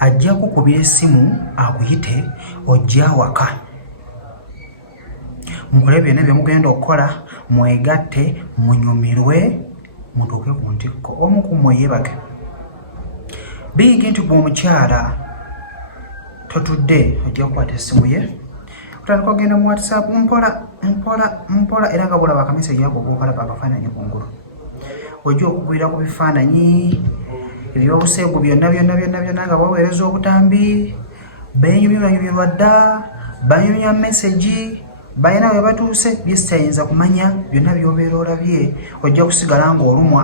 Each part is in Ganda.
ajja kukubira essimu akuyite ojja waka mukole byonna bye mugenda okukola mwegatte munyumirwe mutuuke ku ntikko omu ku mmwe yeebake bingi nti gwe omukyala totudde ojja kukwata essimu ye otandika ogenda mu WhatsApp mpola era nga bulaba akameseji ako kokalaba akafaananyi kungulu ojja okugwira ku bifaananyi ebyobuseegu byonna nga baweereza obutambi benyumyumirwa dda banyumya meseji balina we batuuse byesitayinza kumanya byonna byobeera olabye ojja kusigala ng'olumwa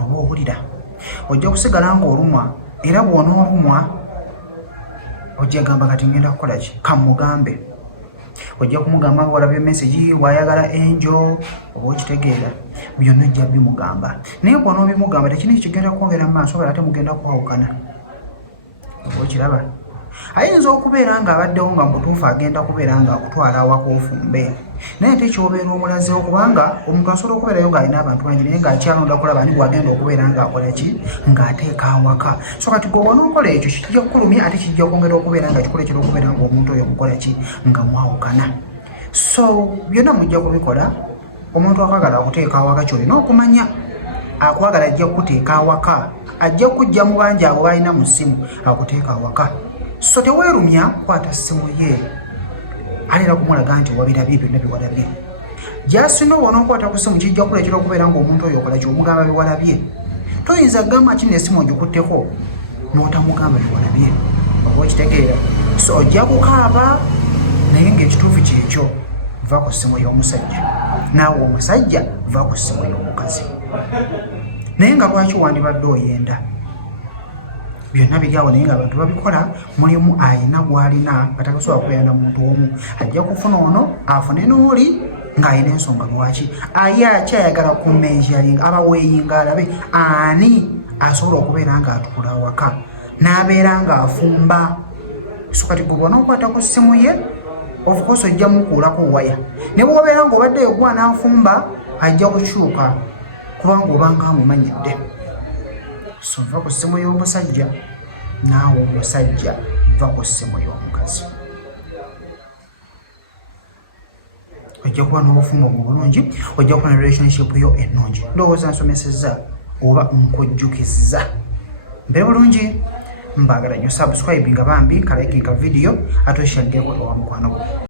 oba owulira ojja kusigala ng'olumwa era bw'onoolumwa ojja gamba kati ngenda kukola ki kamugambe ojja kumugamba nga walabye meseji wayagala enjo oba okitegeera byonna ojja bimugamba naye bw'onoobimugamba tekina ekigenda kwongera mu maaso bala ate mugenda kwawukana oba okiraba ayinza okubeera ng'abaddewo nga mutuufu agenda kubeera nga akutwala awaka ofumbe naye ate kyobeera omulazeewo kubanga omuntu asobola okubeerayo ng'alina abantu bangi naye ng'akyalonda kulaba ani bwagenda okubeera ng'akola ki ng'ateeka awaka so kati gwe wanookola ekyo kijja kukulumya ate kijja kwongera okubeera nga kikulekera okubeera ng'omuntu oyo okukola ki nga mwawukana so byonna mujja kubikola omuntu akwagala akuteeka awaka kyolina okumanya akwagala ajja kukuteeka awaka ajja kujja mu bangi abo balina mu ssimu akuteeka awaka so teweerumya kwata ssimu ye alina kumulaga nti wabirabye byonna biwalabye jasino wonookwata ku ssimu kijja kulekera okubeera ng'omuntu oyo okola kyomugamba biwalabye toyinza kugamba kino essimu ogikutteko n'otamugamba biwalabye oba okitegeera so ojja kukaaba naye ng'ekituufu kyekyo va ku ssimu y'omusajja naawe omusajja va ku ssimu y'omukazi naye nga lwaki wandibadde oyenda byonna biryawo naye ng'abantu babikola mulimu ayina gw'alina nga takasobola kubeera na muntu omu ajja kufuna ono afune n'oli ng'ayina ensonga lwaki aye akyayagala kumejalinga abaweeyinga alabe ani asobola okubeera ng'atuula awaka n'abeera ng'afumba so kati gwe bw'onookwata ku ssimu ye of course ojja mukuulako waya ne bw'obeera ng'obaddeyo gwa n'afumba ajja kukyuka kubanga obanga amumanyidde so va ku ssimu y'omusajja naawe omusajja va ku ssimu y'omukazi ojja kuba n'obufumo bulungi ojja kuba ne relationship yo ennungi ndowooza nsomesezza oba nkujjukizza mbere bulungi mbaagala nyo subscribe nga bambi kalaiki ka video ate oshaggeko ewa mukwano gwo